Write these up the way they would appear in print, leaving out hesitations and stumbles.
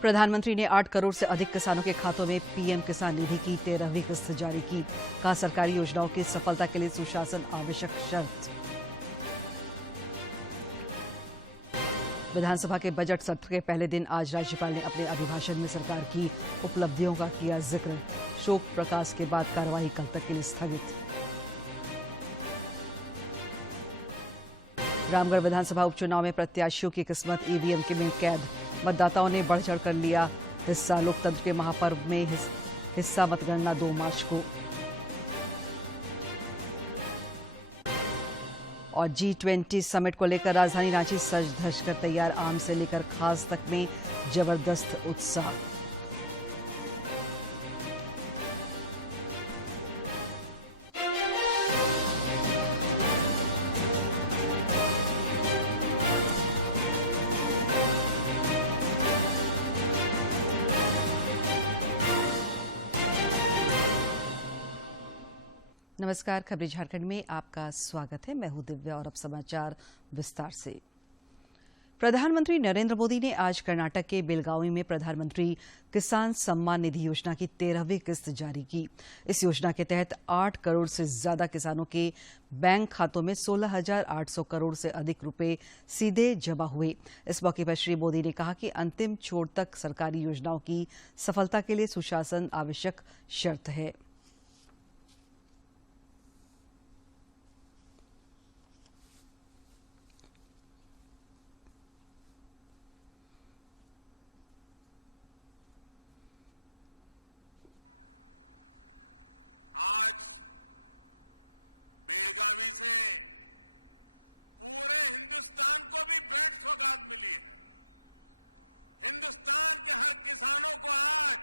प्रधानमंत्री ने 8 करोड़ से अधिक किसानों के खातों में पीएम किसान निधि की 13वीं किस्त जारी की। कहा, सरकारी योजनाओं की सफलता के लिए सुशासन आवश्यक शर्त। विधानसभा के बजट सत्र के पहले दिन आज राज्यपाल ने अपने अभिभाषण में सरकार की उपलब्धियों का किया जिक्र। शोक प्रकाश के बाद कार्यवाही कल तक के लिए स्थगित। रामगढ़ विधानसभा उपचुनाव में प्रत्याशियों की किस्मत ईवीएम के में कैद। मतदाताओं ने बढ़ चढ़कर लिया हिस्सा। लोकतंत्र के महापर्व में हिस्सा मतगणना 2 मार्च को। और G20 समिट को लेकर राजधानी रांची सज धज कर तैयार। आम से लेकर खास तक में जबरदस्त उत्साह। नमस्कार, खबरें झारखंड में आपका स्वागत है। मैं हूं दिव्या और अब समाचार विस्तार से। प्रधानमंत्री नरेंद्र मोदी ने आज कर्नाटक के बेलगावी में प्रधानमंत्री किसान सम्मान निधि योजना की 13वीं किस्त जारी की। इस योजना के तहत 8 करोड़ से ज्यादा किसानों के बैंक खातों में 16,800 करोड़ से अधिक रुपए सीधे जमा हुए। इस मौके पर श्री मोदी ने कहा कि अंतिम छोर तक सरकारी योजनाओं की सफलता के लिए सुशासन आवश्यक शर्त है। आज बेलगावी से पूरे हिंदुस्तान को भी भेंट सौगात मिली है। हिंदुस्तान के हर किसानों को आज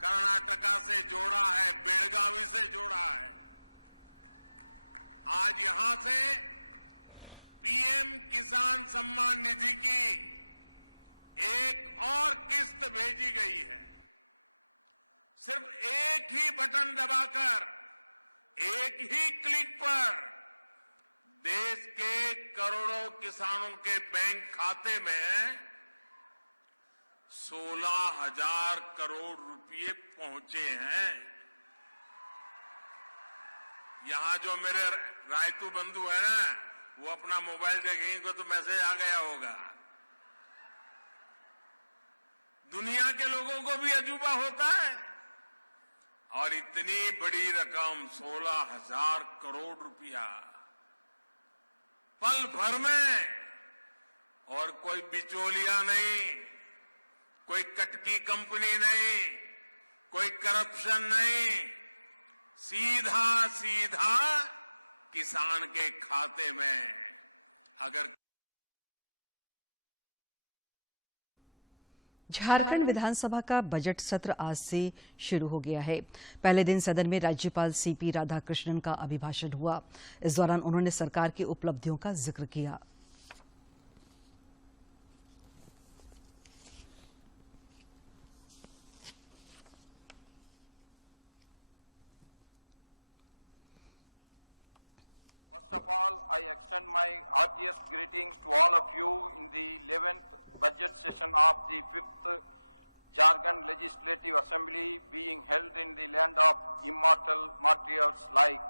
कर्नाटका से जोड़ा है, बेलगावी से जोड़ा है। आज यहां से पीएम किसान सम्मान निधि की एक और किस्त भेजी गई है। सिर्फ एक ही बटन दबाकर, एक ही क्लिक पर देश के करोड़ों किसानों के बैंक खाते में 16,000 करोड़ रुपए पहुंचे हैं। यहां जो मेरे रायतू बंधु है ना, वो अपना मोबाइल देखेंगे तो मैसेज आ गया होगा। दुनिया के लोगों को भी अजूबा होता है, और इतनी बड़ी रकम 16,000 करोड़ रुपया पल भर में, और कोई बिचौलिया नहीं, कोई कटकी कंपनी नहीं, कोई करप्शन नहीं, सीधा सीधा किसान के खाते में। अगर झारखंड विधानसभा का बजट सत्र आज से शुरू हो गया है। पहले दिन सदन में राज्यपाल सीपी राधाकृष्णन का अभिभाषण हुआ। इस दौरान उन्होंने सरकार की उपलब्धियों का जिक्र किया। First of all, I extend my heartiest greetings to all of you in the 11th budget session of the 5th Jharkhand Legislative Assembly being held in the land of immortal martyrs like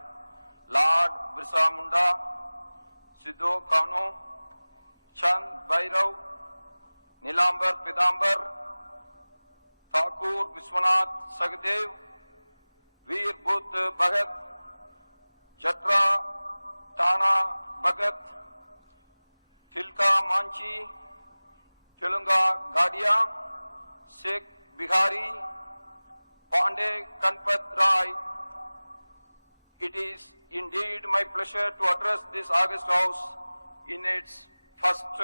Lord Birsa Munda, Sidhu Kano, Chand Bhairav, Nilambar Pidambar, Thakur Vishwanath Sagdev, Veer Buddha Bhagat, Jatra Tana Bhagat, Tilka Manchi, Chulunga Gadia, Sheikh Bihari, Pandey Kanpat Rai. It is indeed my pleasure to address this august house in its first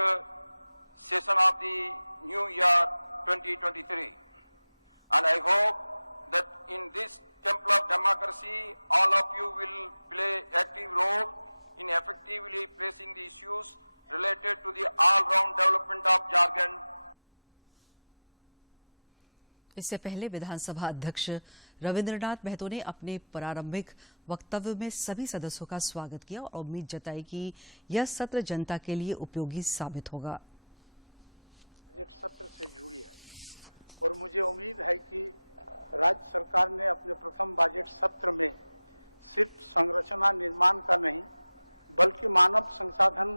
session of the new year 2023. And I hope that in this temple of democracy, all of you will play active role in effectively placing the issues related to the all-round development of Jharkhand. इससे पहले विधानसभा अध्यक्ष रविंद्रनाथ महतो ने अपने प्रारंभिक वक्तव्य में सभी सदस्यों का स्वागत किया और उम्मीद जताई कि यह सत्र जनता के लिए उपयोगी साबित होगा। बजट सत्र से जुड़ी है और मुझे उम्मीद है कि राज्य सरकार ने अपने प्रथम बजट सत्र में सिर्फ संरचना निर्माण का नहीं बल्कि मानव संसाधन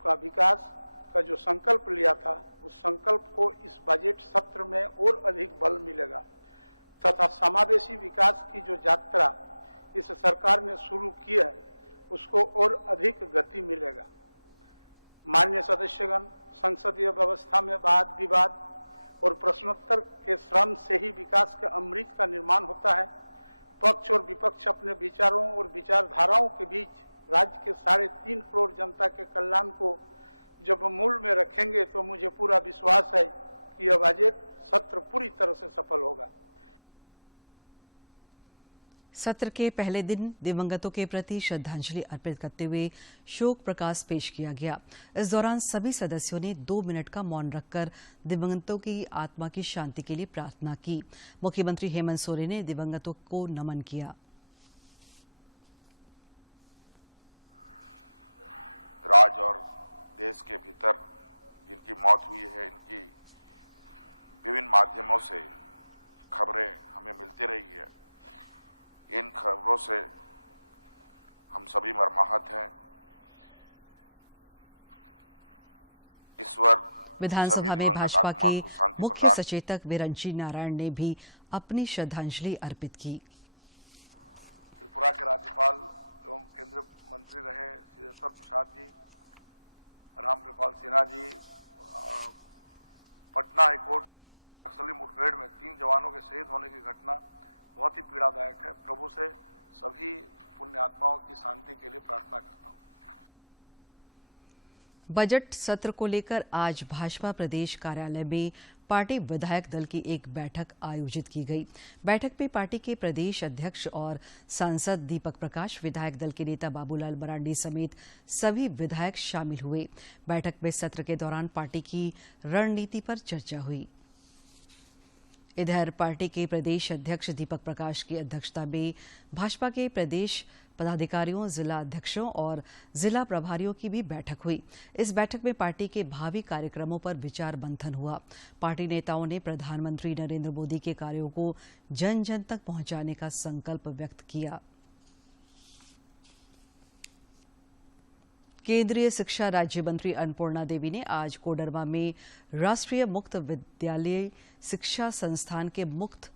का विकास का जो संकल्प लिया था उस संकल्प को इस बजट सत्र में और अधिक बल मिलेगा तथा समावेशी विकास की जो यात्रा इस सरकार ने शुरू की है उसको और अधिक गति मिलेगा। माननीय सदस्यगण, संसदीय व्यवस्था में वाद विवाद और प्रश्नोत्तर के श्रम से ही विकास के अमृत का निर्माण होता है। पक्ष और विपक्ष अपने विचारों और विचारधाराओं के बीच राज्य के 3.5 करोड़ जनता के कल्याण को जब मूल में रखेंगे तो मुझे पूरा विश्वास है कि यह बजट सत्र पूरी तरह से सफल होगा। सत्र के पहले दिन दिवंगतों के प्रति श्रद्धांजलि अर्पित करते हुए शोक प्रकाश पेश किया गया। इस दौरान सभी सदस्यों ने 2 मिनट का मौन रखकर दिवंगतों की आत्मा की शांति के लिए प्रार्थना की। मुख्यमंत्री हेमंत सोरेन ने दिवंगतों को नमन किया। राज्य और देश के भीतर जिनकी मौत हुई है, इनकी विभिन्न माध्यमों से खबरें हमें मिलती रही है। इन खबरों से हम सभी मर्माहत हैं। ईश्वर विधानसभा में भाजपा के मुख्य सचेतक विरंची नारायण ने भी अपनी श्रद्धांजलि अर्पित की। त्रिपुरा के राज्यपाल एवं केंद्रीय मंत्री रहे सिद्धेश्वर प्रसाद जी, रामकृपाल सिन्हा जी, पटना हाईकोर्ट नक्सली मुठभेड़ में 3 जवानों के शहीद होने की घटना बहुत ही पीड़ादायक है। प्रभु से सभी पुण्य आत्माओं की शांति के लिए प्रार्थना करता हूं। बजट सत्र को लेकर आज भाजपा प्रदेश कार्यालय में पार्टी विधायक दल की एक बैठक आयोजित की गई। बैठक में पार्टी के प्रदेश अध्यक्ष और सांसद दीपक प्रकाश, विधायक दल के नेता बाबूलाल मरांडी समेत सभी विधायक शामिल हुए। बैठक में सत्र के दौरान पार्टी की रणनीति पर चर्चा हुई। इधर पार्टी के प्रदेश अध्यक्ष दीपक प्रकाश की अध्यक्षता में भाजपा के प्रदेश पदाधिकारियों, जिला अध्यक्षों और जिला प्रभारियों की भी बैठक हुई। इस बैठक में पार्टी के भावी कार्यक्रमों पर विचार मंथन हुआ। पार्टी नेताओं ने प्रधानमंत्री नरेंद्र मोदी के कार्यों को जन जन तक पहुंचाने का संकल्प व्यक्त किया। केंद्रीय शिक्षा राज्य मंत्री अन्नपूर्णा देवी ने आज कोडरमा में राष्ट्रीय मुक्त विद्यालय शिक्षा संस्थान के मुक्त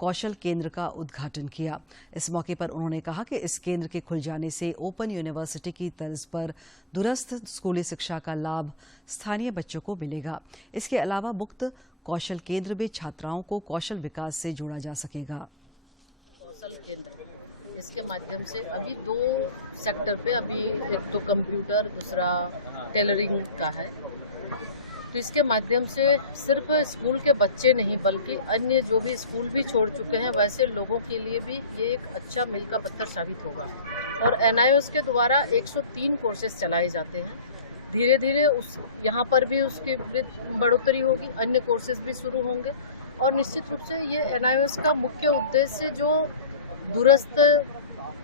कौशल केंद्र का उद्घाटन किया। इस मौके पर उन्होंने कहा कि इस केंद्र के खुल जाने से ओपन यूनिवर्सिटी की तर्ज पर दूरस्थ स्कूली शिक्षा का लाभ स्थानीय बच्चों को मिलेगा। इसके अलावा मुक्त कौशल केंद्र में छात्राओं को कौशल विकास से जोड़ा जा सकेगा। कौशल केंद्र, इसके माध्यम से अभी 2 सेक्टर पे, अभी एक तो कंप्यूटर, दूसरा टेलरिंग का है। तो इसके माध्यम से सिर्फ स्कूल के बच्चे नहीं बल्कि अन्य जो भी स्कूल भी छोड़ चुके हैं वैसे लोगों के लिए भी ये एक अच्छा मील का पत्थर साबित होगा। और NIOS के द्वारा 103 कोर्सेज चलाए जाते हैं। धीरे धीरे यहाँ पर भी उसकी बढ़ोतरी होगी, अन्य कोर्सेज भी शुरू होंगे। और निश्चित रूप से ये NIOS का मुख्य उद्देश्य जो दूरस्थ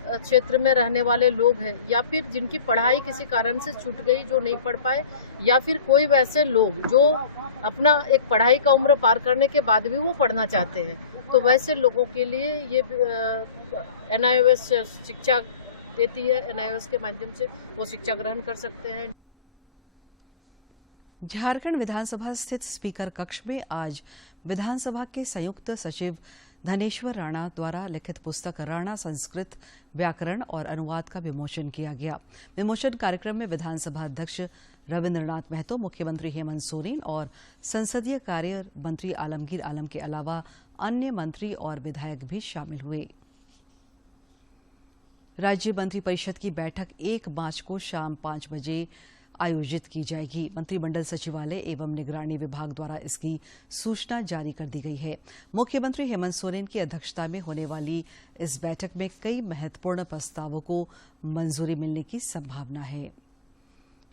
क्षेत्र में रहने वाले लोग हैं या फिर जिनकी पढ़ाई किसी कारण से छूट गई, जो नहीं पढ़ पाए, या फिर कोई वैसे लोग जो अपना एक पढ़ाई का उम्र पार करने के बाद भी वो पढ़ना चाहते हैं, तो वैसे लोगों के लिए ये NIOS शिक्षा देती है। NIOS के माध्यम से वो शिक्षा ग्रहण कर सकते हैं। झारखंड विधानसभा स्थित स्पीकर कक्ष में आज विधानसभा के संयुक्त सचिव धनेश्वर राणा द्वारा लिखित पुस्तक राणा संस्कृत व्याकरण और अनुवाद का विमोचन किया गया। विमोचन कार्यक्रम में विधानसभा अध्यक्ष रविन्द्रनाथ महतो, मुख्यमंत्री हेमंत सोरेन और संसदीय कार्य मंत्री आलमगीर आलम के अलावा अन्य मंत्री और विधायक भी शामिल हुए। राज्य मंत्रिपरिषद की बैठक 1 मार्च को शाम 5 बजे आयोजित की जाएगी। मंत्रिमंडल सचिवालय एवं निगरानी विभाग द्वारा इसकी सूचना जारी कर दी गई है। मुख्यमंत्री हेमंत सोरेन की अध्यक्षता में होने वाली इस बैठक में कई महत्वपूर्ण प्रस्तावों को मंजूरी मिलने की संभावना है।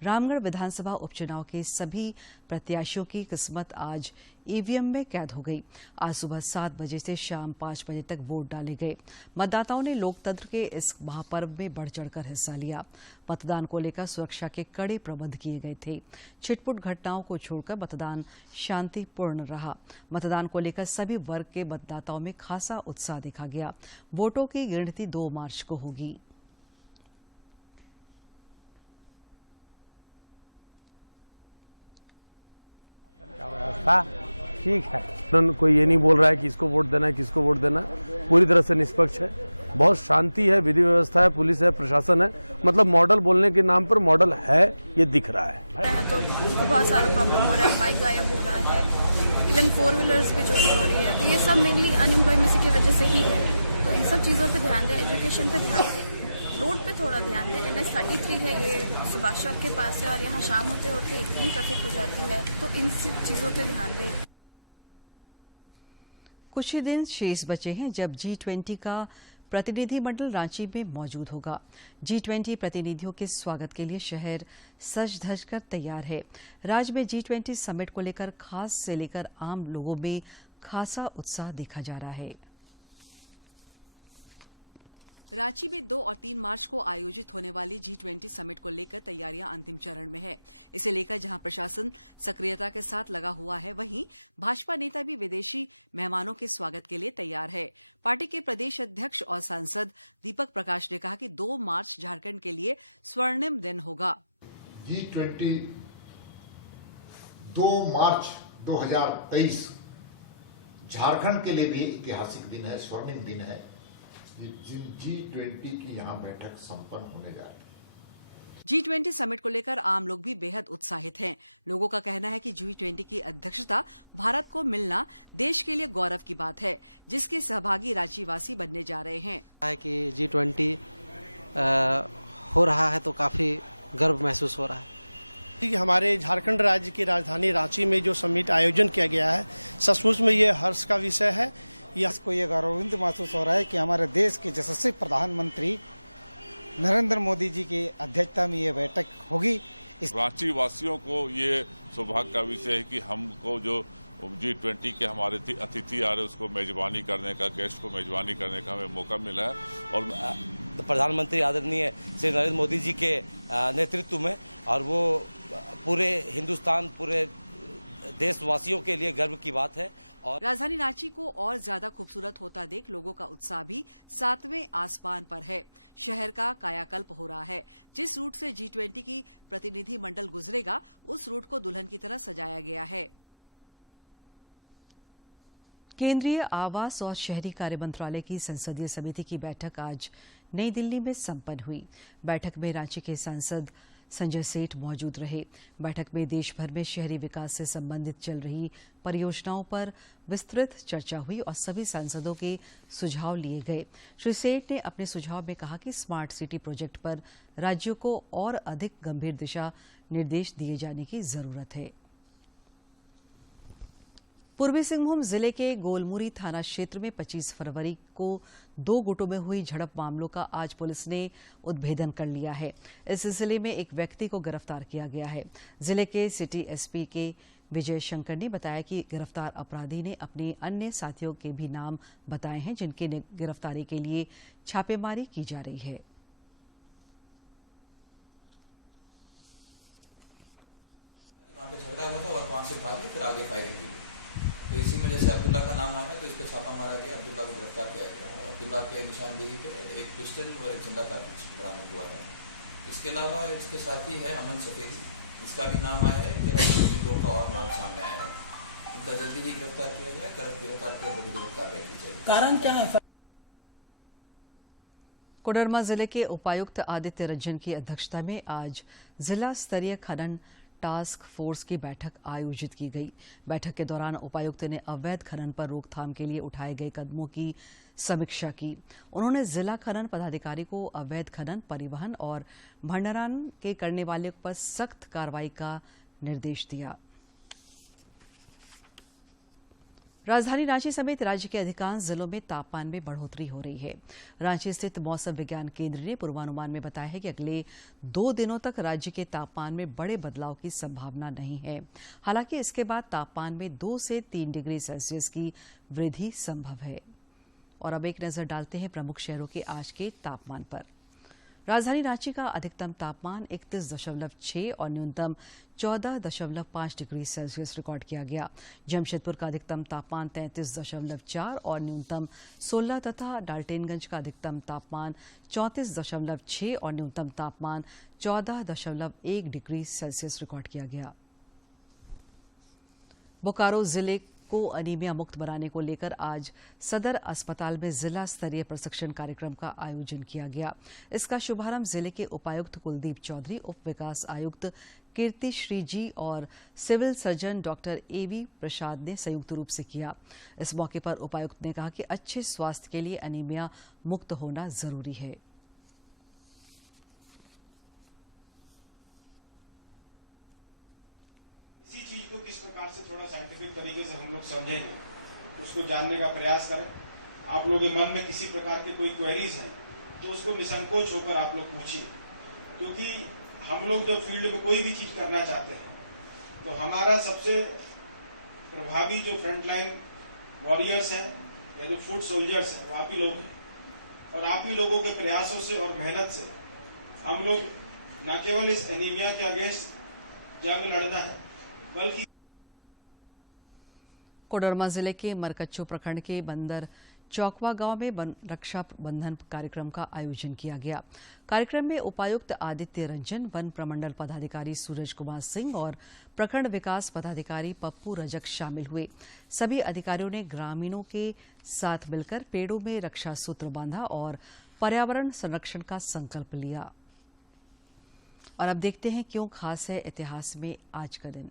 रामगढ़ विधानसभा उपचुनाव के सभी प्रत्याशियों की किस्मत आज ईवीएम में कैद हो गई। आज सुबह 7 बजे से शाम 5 बजे तक वोट डाले गए। मतदाताओं ने लोकतंत्र के इस महापर्व में बढ़ चढ़कर हिस्सा लिया। मतदान को लेकर सुरक्षा के कड़े प्रबंध किए गए थे। छिटपुट घटनाओं को छोड़कर मतदान शांतिपूर्ण रहा। मतदान को लेकर सभी वर्ग के मतदाताओं में खासा उत्साह देखा गया। वोटों की गिनती 2 मार्च को होगी। व्यवस्था ठीक है। कोई ये नहीं बोल रहा है कि इसको वोट देना है, किसको वोट देना है। पूरी तरह से निष्पक्ष है। बहुत शांति है, विधि व्यवस्था है, पुलिस है, प्रशासन है। मतलब मॉडल बोलने के नाम पर मॉडल है, ये दिख रहा है। तो बहुत सारा प्रॉब्लम हो रहा है, बाइक गायब हो रहा है, इवन 4 व्हीलर्स की चोरी हो रही है। तो ये सब मेनली अनएम्प्लॉयमेंट की वजह से ही है। तो इन सब चीज़ों पे ध्यान दें, एजुकेशन पे ध्यान दें, रोड पे थोड़ा ध्यान दें। NH-33 है, ये सुभाष चौक के पास है और यहाँ शाम होते होते इतनी ट्रैफिक हो जाती है। तो इन सब चीज़ों पे ध्यान दें। कुछ ही दिन शेष बचे हैं जब G20 का प्रतिनिधिमंडल रांची में मौजूद होगा। G20 प्रतिनिधियों के स्वागत के लिए शहर सज धज कर तैयार है। राज्य में G20 समिट को लेकर खास से लेकर आम लोगों में खासा उत्साह देखा जा रहा है। रांची में 2 और 3 मार्च को आयोजित होने वाली G20 समिट को लेकर तैयारियां अंतिम चरण में है। इसे लेकर जहां प्रशासन सक्रियता के साथ लगा हुआ है, वहीं भाजपा नेता भी विदेशी मेहमानों के स्वागत के लिए तैयार है। पार्टी के प्रदेश अध्यक्ष और सांसद दीपक प्रकाश ने कहा कि 2 मार्च झारखंड के लिए स्वर्णिम दिन होगा। G20 2 मार्च 2023 झारखंड के लिए भी ऐतिहासिक दिन है, स्वर्णिम दिन है। G20 की यहाँ बैठक संपन्न होने जा रही है। G20 समिट को लेकर आम लोग भी बेहद उत्साहित हैं। लोगों का कहना है कि G20 की अध्यक्षता भारत को मिलना देश के लिए गौरव की बात है, जिसके सहभागी रांचीवासी बनने जा रहे हैं। कि G20 हो रहा है तो काफी गर्व महसूस हो रहा है। हमारे झारखंड राज्य की राजधानी रांची में जो समिट आयोजन किया गया है, सचमुच में ये हर्ष का विषय है। इसको ये गौरवान्वित महसूस हो रहा है कि हमारे देश के यशस्वी प्रधानमंत्री नरेंद्र मोदी जी की अध्यक्षता में ये बैठक होगी। रांची वासियों को ये सौभाग्य का विषय है कि हमको जो G20 के हमारे अतिथि आ रहे उसको मेजबानी करने का, गेस्ट को मेजबानी करने का हमें मौका मिला है। और प्रधानमंत्री आदरणीय श्री नरेंद्र मोदी जी के नेतृत्व में, और वो पूरे हिंदुस्तान, पूरे देशवासियों के लिए गर्व की बात है। और राजधानी रांची को और ज्यादा खूबसूरत होता देख लोगों का उत्साह भी 7वें आसमान पर है। शहर का कायाकल्प हो रहा है। जिस रूट से G20 की प्रतिनिधि मंडल गुजरेगा, उस रूट को दुल्हन की तरह सजाया गया है। केंद्रीय आवास और शहरी कार्य मंत्रालय की संसदीय समिति की बैठक आज नई दिल्ली में संपन्न हुई। बैठक में रांची के सांसद संजय सेठ मौजूद रहे। बैठक में देश भर में शहरी विकास से संबंधित चल रही परियोजनाओं पर विस्तृत चर्चा हुई और सभी सांसदों के सुझाव लिए गए। श्री सेठ ने अपने सुझाव में कहा कि स्मार्ट सिटी प्रोजेक्ट पर राज्यों को और अधिक गंभीर दिशा निर्देश दिए जाने की जरूरत है। पूर्वी सिंहभूम जिले के गोलमुरी थाना क्षेत्र में 25 फरवरी को 2 गुटों में हुई झड़प मामलों का आज पुलिस ने उद्भेदन कर लिया है। इस सिलसिले में एक व्यक्ति को गिरफ्तार किया गया है। जिले के सिटी एसपी के विजय शंकर ने बताया कि गिरफ्तार अपराधी ने अपने अन्य साथियों के भी नाम बताए हैं, जिनकी गिरफ्तारी के लिए छापेमारी की जा रही है। झगड़ा हुआ था और 5 से भाग में फिर आगे फायरिंग हुई। तो इसी में जैसे अब्दुल्ला का नाम आया तो इस पर छापा मारा गया, अब्दुल्ला को गिरफ्तार किया गया। अब्दुल्ला के निशानदेही पे एक पिस्टल और एक जिंदा कारतूस बरामद हुआ है। इसके अलावा इसके साथी है अमन सफेदी, इसका भी नाम आया है। 2 का और नाम सामने आया है। उनका जल्दी ही गिरफ्तार किया गया। गिरफ्तार कर गिरफ्तार की जाएगी। कारण क्या है? कोडरमा जिले के उपायुक्त आदित्य रंजन की अध्यक्षता में आज जिला स्तरीय खनन टास्क फोर्स की बैठक आयोजित की गई। बैठक के दौरान उपायुक्त ने अवैध खनन पर रोकथाम के लिए उठाए गए कदमों की समीक्षा की। उन्होंने जिला खनन पदाधिकारी को अवैध खनन, परिवहन और भंडारण के करने वाले पर सख्त कार्रवाई का निर्देश दिया। राजधानी रांची समेत राज्य के अधिकांश जिलों में तापमान में बढ़ोतरी हो रही है। रांची स्थित मौसम विज्ञान केंद्र ने पूर्वानुमान में बताया है कि अगले 2 दिनों तक राज्य के तापमान में बड़े बदलाव की संभावना नहीं है। हालांकि इसके बाद तापमान में 2 से 3 डिग्री सेल्सियस की वृद्धि संभव है। और अब एक नजर डालते हैं प्रमुख शहरों के आज के तापमान पर। राजधानी रांची का अधिकतम तापमान 31.6 और न्यूनतम 14.5 डिग्री सेल्सियस रिकॉर्ड किया गया। जमशेदपुर का अधिकतम तापमान 33.4 और न्यूनतम 16 तथा डाल्टनगंज का अधिकतम तापमान 34.6 और न्यूनतम तापमान 14.1 डिग्री सेल्सियस रिकॉर्ड किया गया। बोकारो जिले को अनीमिया मुक्त बनाने को लेकर आज सदर अस्पताल में जिला स्तरीय प्रशिक्षण कार्यक्रम का आयोजन किया गया। इसका शुभारंभ जिले के उपायुक्त कुलदीप चौधरी, उप विकास आयुक्त कीर्ति श्री जी और सिविल सर्जन डॉक्टर एवी प्रसाद ने संयुक्त रूप से किया। इस मौके पर उपायुक्त ने कहा कि अच्छे स्वास्थ्य के लिए अनीमिया मुक्त होना जरूरी है। इसी चीज को किस प्रकार से थोड़ा साइंटिफिक तरीके से हम लोग समझेंगे, उसको जानने का प्रयास करें। आप लोग के मन में किसी प्रकार की कोई क्वेरीज है तो उसको निसंकोच होकर आप लोग पूछिए, क्योंकि हम लोग जब फील्ड में कोई भी चीज करना चाहते हैं तो हमारा सबसे प्रभावी जो फ्रंटलाइन वॉरियर्स हैं या जो फूड सोल्जर्स हैं वो आप ही लोग हैं। और आप ही लोगों के प्रयासों से और मेहनत से हम लोग न केवल इस एनीमिया के अगेंस्ट जंग लड़ना है बल्कि कोडरमा जिले के मरकच्चो प्रखंड के बंदर चौकवा गांव में रक्षा बंधन कार्यक्रम का आयोजन किया गया। कार्यक्रम में उपायुक्त आदित्य रंजन, वन प्रमंडल पदाधिकारी सूरज कुमार सिंह और प्रखंड विकास पदाधिकारी पप्पू रजक शामिल हुए। सभी अधिकारियों ने ग्रामीणों के साथ मिलकर पेड़ों में रक्षा सूत्र बांधा और पर्यावरण संरक्षण का संकल्प लिया। और अब देखते हैं क्यों खास है इतिहास में आज का दिन।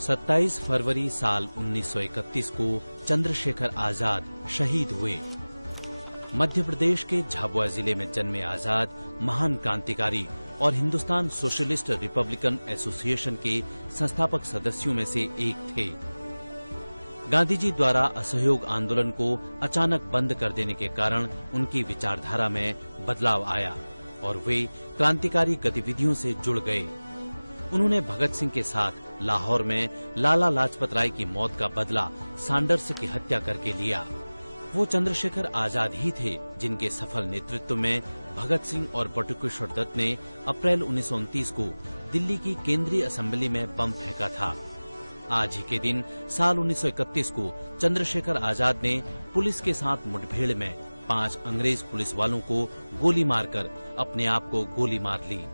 27 फरवरी साल 1931 को चंद्रशेखर आजाद शहीद हुए। मध्य प्रदेश के झाबुआ जिले में जन्मे आजाद महान क्रांतिकारी और हिंदुस्तान सोशलिस्ट रिपब्लिकन एसोसिएशन के संस्थापक सदस्यों में से एक थे। गांधी जी द्वारा असहयोग आंदोलन को अचानक बंद कर देने के कारण उनकी विचारधारा में बदलाव आया और वे क्रांतिकारी गतिविधियों से जुड़ गए। उन्होंने भगत सिंह के साथ लाहौर में लाला लाजपत राय की मौत का बदला सैंडर्स की हत्या करके लिया। वो चंद्रशेखर आजाद ही थे जिनके सफल नेतृत्व में भगत सिंह और बटुकेश्वर दत्त ने अप्रैल 1929 को दिल्ली की केंद्रीय असेंबली में बम फेंका था। आज ही के दिन साल 1931 को चंद्रशेखर आजाद ने पुलिस के साथ मुठभेड़ में 5 अंग्रेज पुलिस वालों को गोली मारकर अपने आप को गोली मार ली।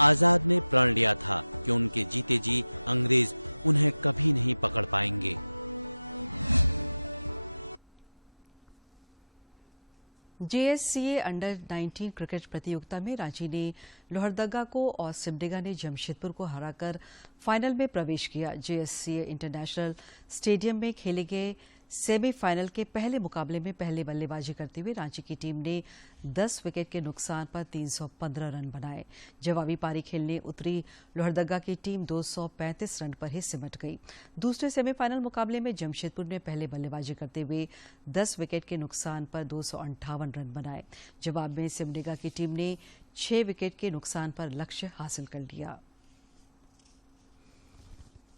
आजाद ने प्रण लिया था कि उनके जीते जी अंग्रेज उन्हें कभी नहीं पकड़ पाएंगे। जेएससीए अंडर 19 क्रिकेट प्रतियोगिता में रांची ने लोहरदगा को और सिमडेगा ने जमशेदपुर को हराकर फाइनल में प्रवेश किया। जेएससीए इंटरनेशनल स्टेडियम में खेले गए सेमीफाइनल के पहले मुकाबले में पहले बल्लेबाजी करते हुए रांची की टीम ने 10 विकेट के नुकसान पर 315 रन बनाए। जवाबी पारी खेलने उतरी लोहरदगा की टीम 235 रन पर ही सिमट गई। दूसरे सेमीफाइनल मुकाबले में जमशेदपुर ने पहले बल्लेबाजी करते हुए 10 विकेट के नुकसान पर 258 रन बनाए। जवाब में सिमडेगा की टीम ने 6 विकेट के नुकसान पर लक्ष्य हासिल कर लिया।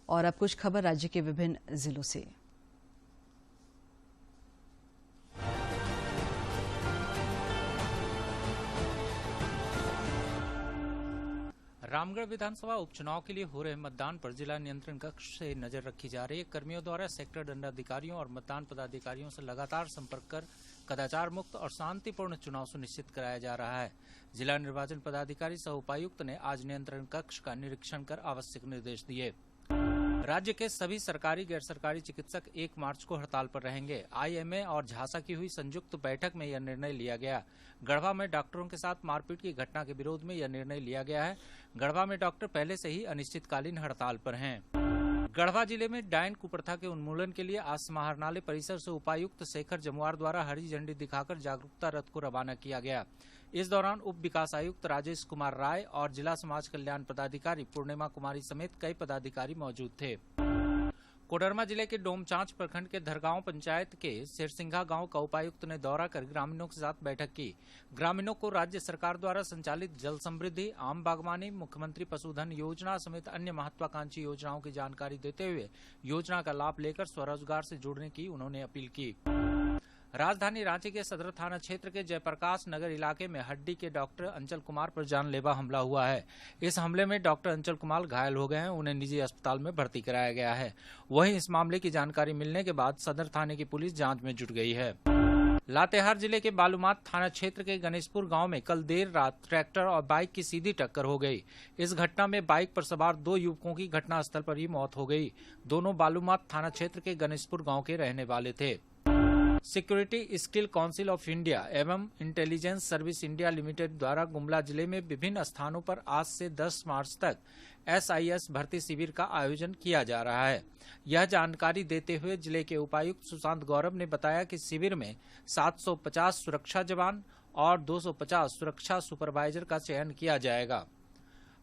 और अब कुछ खबर राज्य के विभिन्न जिलों से। रामगढ़ विधानसभा उपचुनाव के लिए हो रहे मतदान पर जिला नियंत्रण कक्ष से नजर रखी जा रही है। कर्मियों द्वारा सेक्टर दंडाधिकारियों और मतदान पदाधिकारियों से लगातार संपर्क कर कदाचार मुक्त और शांतिपूर्ण चुनाव सुनिश्चित कराया जा रहा है। जिला निर्वाचन पदाधिकारी सह उपायुक्त ने आज नियंत्रण कक्ष का निरीक्षण कर आवश्यक निर्देश दिए। राज्य के सभी सरकारी गैर सरकारी चिकित्सक 1 मार्च को हड़ताल पर रहेंगे। आईएमए और झांसा की हुई संयुक्त बैठक में यह निर्णय लिया गया। गढ़वा में डॉक्टरों के साथ मारपीट की घटना के विरोध में यह निर्णय लिया गया है। गढ़वा में डॉक्टर पहले से ही अनिश्चितकालीन हड़ताल पर हैं। गढ़वा जिले में डायन कुप्रथा के उन्मूलन के लिए आज समाहरणालय परिसर से उपायुक्त शेखर जमुआर द्वारा हरी झंडी दिखाकर जागरूकता रथ को रवाना किया गया। इस दौरान उप विकास आयुक्त राजेश कुमार राय और जिला समाज कल्याण पदाधिकारी पूर्णिमा कुमारी समेत कई पदाधिकारी मौजूद थे। कोडरमा जिले के डोमचांच प्रखंड के धरगांव पंचायत के सिरसिंघा गांव का उपायुक्त ने दौरा कर ग्रामीणों के साथ बैठक की। ग्रामीणों को राज्य सरकार द्वारा संचालित जल समृद्धि, आम बागवानी, मुख्यमंत्री पशुधन योजना समेत अन्य महत्वाकांक्षी योजनाओं की जानकारी देते हुए योजना का लाभ लेकर स्वरोजगार से जुड़ने की उन्होंने अपील की। राजधानी रांची के सदर थाना क्षेत्र के जयप्रकाश नगर इलाके में हड्डी के डॉक्टर अंचल कुमार पर जानलेवा हमला हुआ है। इस हमले में डॉक्टर अंचल कुमार घायल हो गए हैं, उन्हें निजी अस्पताल में भर्ती कराया गया है। वहीं इस मामले की जानकारी मिलने के बाद सदर थाने की पुलिस जांच में जुट गई है। लातेहार जिले के बालूमाथ थाना क्षेत्र के गणेशपुर गांव में कल देर रात ट्रैक्टर और बाइक की सीधी टक्कर हो गई। इस घटना में बाइक पर सवार 2 युवकों की घटनास्थल पर ही मौत हो गई। दोनों बालूमाथ थाना क्षेत्र के गणेशपुर गांव के रहने वाले थे। Security skill council of India एवं इंटेलिजेंस सर्विस इंडिया लिमिटेड द्वारा गुमला जिले में विभिन्न स्थानों पर आज से 10 मार्च तक SIS भर्ती शिविर का आयोजन किया जा रहा है। यह जानकारी देते हुए जिले के उपायुक्त सुशांत गौरव ने बताया कि शिविर में 750 सुरक्षा जवान और 250 सुरक्षा सुपरवाइजर का चयन किया जाएगा।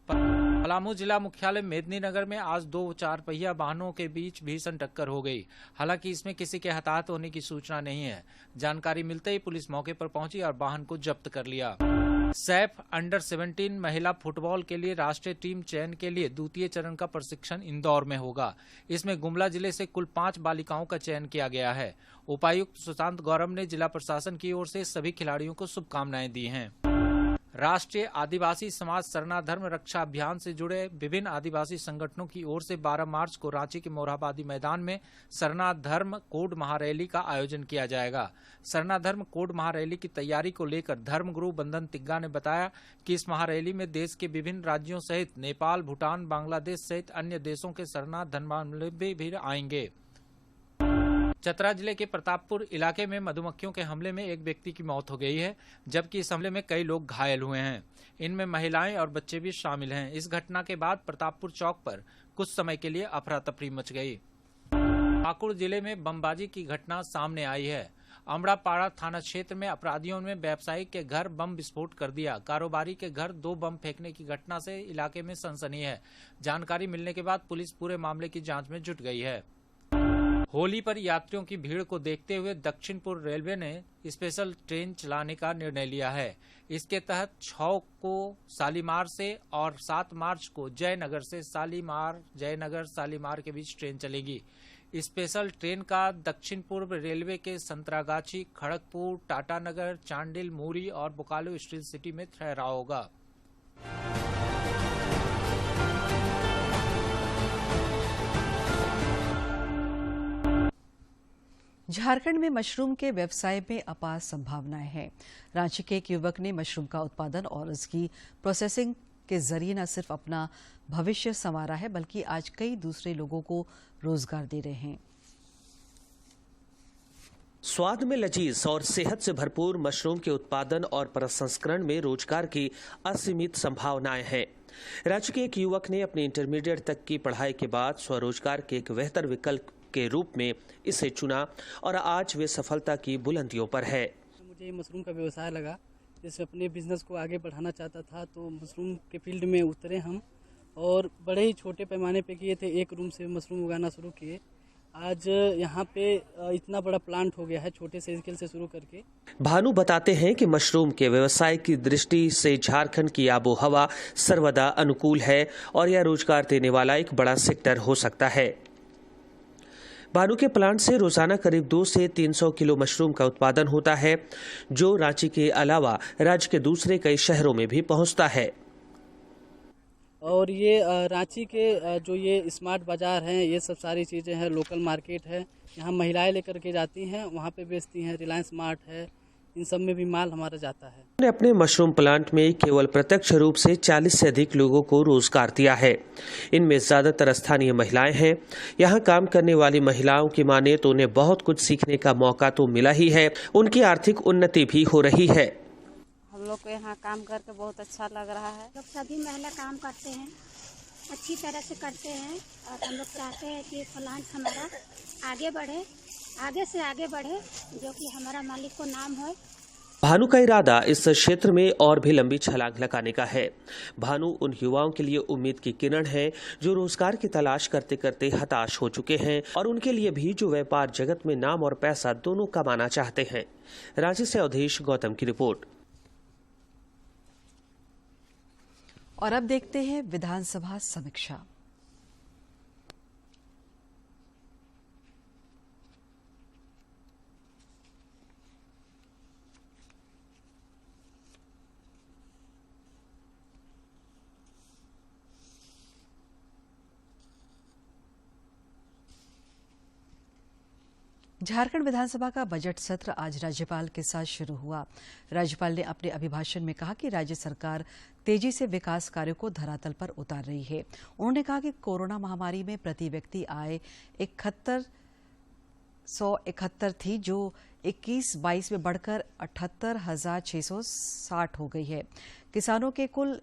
पलामू जिला मुख्यालय मेदिनीनगर में आज 2 4 पहिया वाहनों के बीच भीषण टक्कर हो गई। हालांकि इसमें किसी के हताहत होने की सूचना नहीं है। जानकारी मिलते ही पुलिस मौके पर पहुंची और वाहन को जब्त कर लिया। सैफ अंडर-17 महिला फुटबॉल के लिए राष्ट्रीय टीम चयन के लिए द्वितीय चरण का प्रशिक्षण इंदौर में होगा। इसमें गुमला जिले से कुल 5 बालिकाओं का चयन किया गया है। उपायुक्त सुशांत गौरव ने जिला प्रशासन की ओर से सभी खिलाड़ियों को शुभकामनाएं दी हैं। राष्ट्रीय आदिवासी समाज सरना धर्म रक्षा अभियान से जुड़े विभिन्न आदिवासी संगठनों की ओर से 12 मार्च को रांची के मोरहाबादी मैदान में सरना धर्म कोड महारैली का आयोजन किया जाएगा। सरना धर्म कोड महारैली की तैयारी को लेकर धर्मगुरु बंदन तिग्गा ने बताया कि इस महारैली में देश के विभिन्न राज्यों सहित नेपाल, भूटान, बांग्लादेश सहित अन्य देशों के सरना धर्मावलंबी भी आएंगे। चतरा जिले के प्रतापपुर इलाके में मधुमक्खियों के हमले में एक व्यक्ति की मौत हो गई है, जबकि इस हमले में कई लोग घायल हुए हैं। इनमें महिलाएं और बच्चे भी शामिल हैं। इस घटना के बाद प्रतापपुर चौक पर कुछ समय के लिए अफरा तफरी मच गई। पाकुड़ जिले में बमबाजी की घटना सामने आई है। अमड़ापाड़ा थाना क्षेत्र में अपराधियों ने व्यवसायी के घर बम विस्फोट कर दिया। कारोबारी के घर 2 बम फेंकने की घटना से इलाके में सनसनी है। जानकारी मिलने के बाद पुलिस पूरे मामले की जांच में जुट गई है। होली पर यात्रियों की भीड़ को देखते हुए दक्षिण पूर्व रेलवे ने स्पेशल ट्रेन चलाने का निर्णय लिया है। इसके तहत 6 को शालीमार से और 7 मार्च को जयनगर से जयनगर शालीमार के बीच ट्रेन चलेगी। स्पेशल ट्रेन का दक्षिण पूर्व रेलवे के संतरागाछी, खड़गपुर, टाटानगर, चांडिल, मूरी और बोकारो स्टील सिटी में ठहराव होगा। झारखंड में मशरूम के व्यवसाय में अपार संभावनाएं हैं। रांची के एक युवक ने मशरूम का उत्पादन और इसकी प्रोसेसिंग के जरिए न सिर्फ अपना भविष्य संवारा है, बल्कि आज कई दूसरे लोगों को रोजगार दे रहे हैं। स्वाद में लजीज और सेहत से भरपूर मशरूम के उत्पादन और प्रसंस्करण में रोजगार की असीमित संभावनाएं हैं। राज्य के एक युवक ने अपनी इंटरमीडिएट तक की पढ़ाई के बाद स्वरोजगार के एक बेहतर विकल्प के रूप में इसे चुना और आज वे सफलता की बुलंदियों पर है। मुझे मशरूम का व्यवसाय लगा, जैसे अपने बिजनेस को आगे बढ़ाना चाहता था, तो मशरूम के फील्ड में उतरे हम और बड़े ही छोटे पैमाने पे किए थे। एक रूम से मशरूम उगाना शुरू किए। आज यहाँ पे इतना बड़ा प्लांट हो गया है, छोटे से स्केल से शुरू करके। भानु बताते हैं कि मशरूम के व्यवसाय की दृष्टि से झारखंड की आबो हवा सर्वदा अनुकूल है और यह रोजगार देने वाला एक बड़ा सेक्टर हो सकता है। भानु के प्लांट से रोजाना करीब 200 से 300 किलो मशरूम का उत्पादन होता है, जो रांची के अलावा राज्य के दूसरे कई शहरों में भी पहुंचता है। और ये रांची के जो ये स्मार्ट बाजार हैं, ये सब सारी चीज़ें हैं, लोकल मार्केट है, यहाँ महिलाएं लेकर के जाती हैं, वहाँ पे बेचती हैं। रिलायंस मार्ट है, इन सब में भी माल हमारा जाता है। अपने मशरूम प्लांट में केवल प्रत्यक्ष रूप से 40 से अधिक लोगों को रोजगार दिया है। इनमें ज्यादातर स्थानीय महिलाएं हैं। यहाँ काम करने वाली महिलाओं की माने तो उन्हें बहुत कुछ सीखने का मौका तो मिला ही है, उनकी आर्थिक उन्नति भी हो रही है। हम लोग को यहाँ काम करके बहुत अच्छा लग रहा है। लोग सभी महिला काम करते हैं, अच्छी तरह से करते हैं और हम लोग चाहते हैं कि प्लांट हमारा आगे बढ़े, आगे से आगे बढ़े, जो कि हमारा मालिक को नाम हो भानु का इरादा इस क्षेत्र में और भी लंबी छलांग लगाने का है। भानु उन युवाओं के लिए उम्मीद की किरण है जो रोजगार की तलाश करते करते हताश हो चुके हैं और उनके लिए भी जो व्यापार जगत में नाम और पैसा दोनों कमाना चाहते हैं। रांची से अवधेश गौतम की रिपोर्ट। और अब देखते हैं विधानसभा समीक्षा। झारखंड विधानसभा का बजट सत्र आज राज्यपाल के साथ शुरू हुआ। राज्यपाल ने अपने अभिभाषण में कहा कि राज्य सरकार तेजी से विकास कार्यों को धरातल पर उतार रही है। उन्होंने कहा कि कोरोना महामारी में प्रति व्यक्ति आय 7171 थी, जो 21-22 में बढ़कर 78,660 हो गई है। किसानों के कुल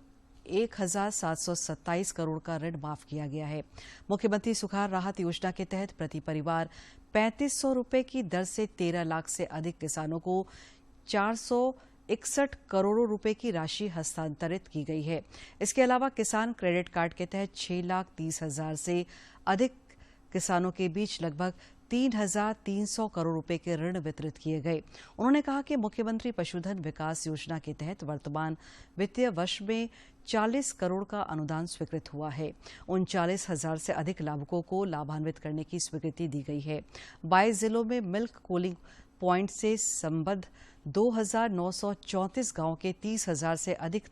1,727 करोड़ का ऋण माफ किया गया है। मुख्यमंत्री सुखाड़ राहत योजना के तहत प्रति परिवार 3500 रुपए की दर से 13 लाख से अधिक किसानों को 461 करोड़ रुपए की राशि हस्तांतरित की गई है। इसके अलावा किसान क्रेडिट कार्ड के तहत 6,30,000 से अधिक किसानों के बीच लगभग 3,300 करोड़ रुपए के ऋण वितरित किए गए। उन्होंने कहा कि मुख्यमंत्री पशुधन विकास योजना के तहत वर्तमान वित्तीय वर्ष में 40 करोड़ का अनुदान स्वीकृत हुआ है। 39,000 से अधिक लाभुकों को लाभान्वित करने की स्वीकृति दी गई है। 22 जिलों में मिल्क कूलिंग पॉइंट से संबद्ध 2,934 गांवों के 30,000 से अधिक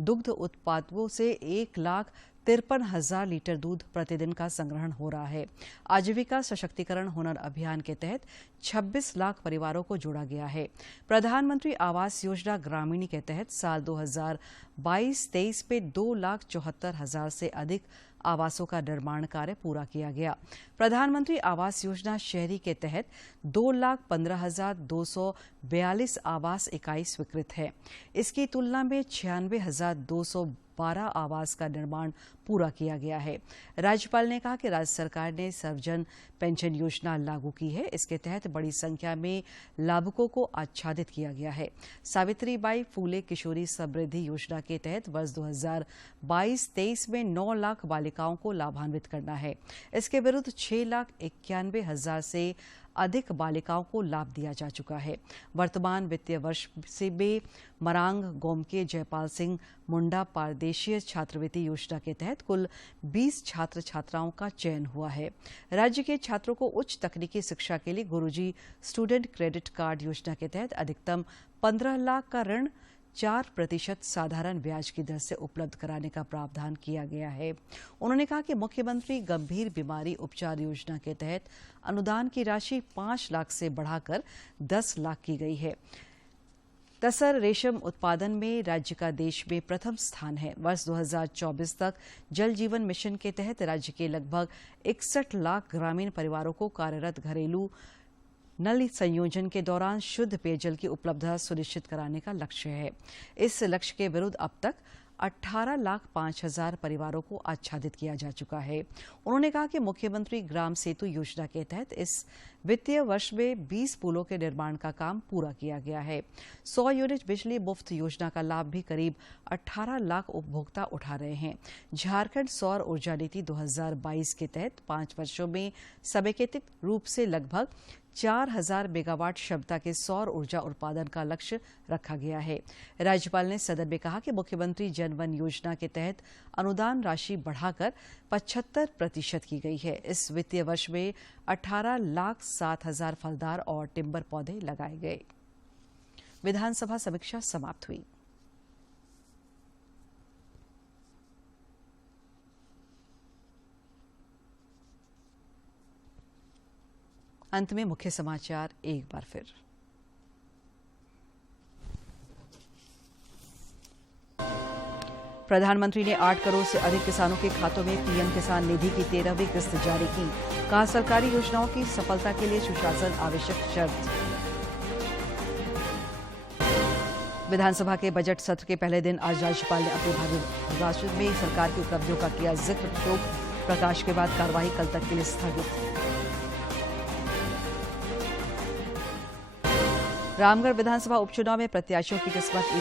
दुग्ध उत्पादकों से 1,53,000 लीटर दूध प्रतिदिन का संग्रहण हो रहा है। आजीविका सशक्तिकरण हुनर अभियान के तहत 26 लाख परिवारों को जोड़ा गया है। प्रधानमंत्री आवास योजना ग्रामीण के तहत साल 2022-23 में 2,74,000 से अधिक आवासों का निर्माण कार्य पूरा किया गया। प्रधानमंत्री आवास योजना शहरी के तहत 2,15,242 आवास इकाई स्वीकृत है। इसकी तुलना में 96,212 आवास का निर्माण पूरा किया गया है। राज्यपाल ने कहा कि राज्य सरकार ने सर्वजन पेंशन योजना लागू की है। इसके तहत बड़ी संख्या में लाभुकों को आच्छादित किया गया है। सावित्रीबाई फूले किशोरी समृद्धि योजना के तहत वर्ष 2022-23 में 9 लाख बालिकाओं को लाभान्वित करना है। इसके विरुद्ध 6,91,000 से अधिक बालिकाओं को लाभ दिया जा चुका है। वर्तमान वित्तीय वर्ष से में मरांग गोमके जयपाल सिंह मुंडा पारदेशीय छात्रवृत्ति योजना के तहत कुल 20 छात्र छात्राओं का चयन हुआ है। राज्य के छात्रों को उच्च तकनीकी शिक्षा के लिए गुरुजी स्टूडेंट क्रेडिट कार्ड योजना के तहत अधिकतम 15 लाख का ऋण 4% साधारण ब्याज की दर से उपलब्ध कराने का प्रावधान किया गया है। उन्होंने कहा कि मुख्यमंत्री गंभीर बीमारी उपचार योजना के तहत अनुदान की राशि 5 लाख से बढ़ाकर 10 लाख की गई है। तसर रेशम उत्पादन में राज्य का देश में प्रथम स्थान है। वर्ष 2024 तक जल जीवन मिशन के तहत राज्य के लगभग 61 लाख ग्रामीण परिवारों को कार्यरत घरेलू नल संयोजन के दौरान शुद्ध पेयजल की उपलब्धता सुनिश्चित कराने का लक्ष्य है। इस लक्ष्य के विरुद्ध अब तक 18,05,000 परिवारों को आच्छादित किया जा चुका है। उन्होंने कहा कि मुख्यमंत्री ग्राम सेतु योजना के तहत इस वित्तीय वर्ष में 20 पुलों के निर्माण का काम पूरा किया गया है। 100 यूनिट बिजली मुफ्त योजना का लाभ भी करीब 18 लाख उपभोक्ता उठा रहे हैं। झारखंड सौर ऊर्जा नीति 2022 के तहत 5 वर्षों में समेकित रूप से लगभग 4,000 मेगावाट क्षमता के सौर ऊर्जा उत्पादन का लक्ष्य रखा गया है। राज्यपाल ने सदन में कहा कि मुख्यमंत्री जनवन योजना के तहत अनुदान राशि बढ़ाकर 75% की गई है। इस वित्तीय वर्ष में 18,07,000 फलदार और टिम्बर पौधे लगाए गए। विधानसभा समीक्षा समाप्त हुई। अंत में मुख्य समाचार एक बार फिर। प्रधानमंत्री ने 8 करोड़ से अधिक किसानों के खातों में पीएम किसान निधि की 13वीं किस्त जारी की। कहा, सरकारी योजनाओं की सफलता के लिए सुशासन आवश्यक शर्त। विधानसभा के बजट सत्र के पहले दिन आज राज्यपाल ने अपने भाषण में सरकार की उपलब्धियों का किया जिक्र। शोक प्रकाश के बाद कार्यवाही कल तक के लिए स्थगित। रामगढ़ विधानसभा उपचुनाव में प्रत्याशियों की किस्मत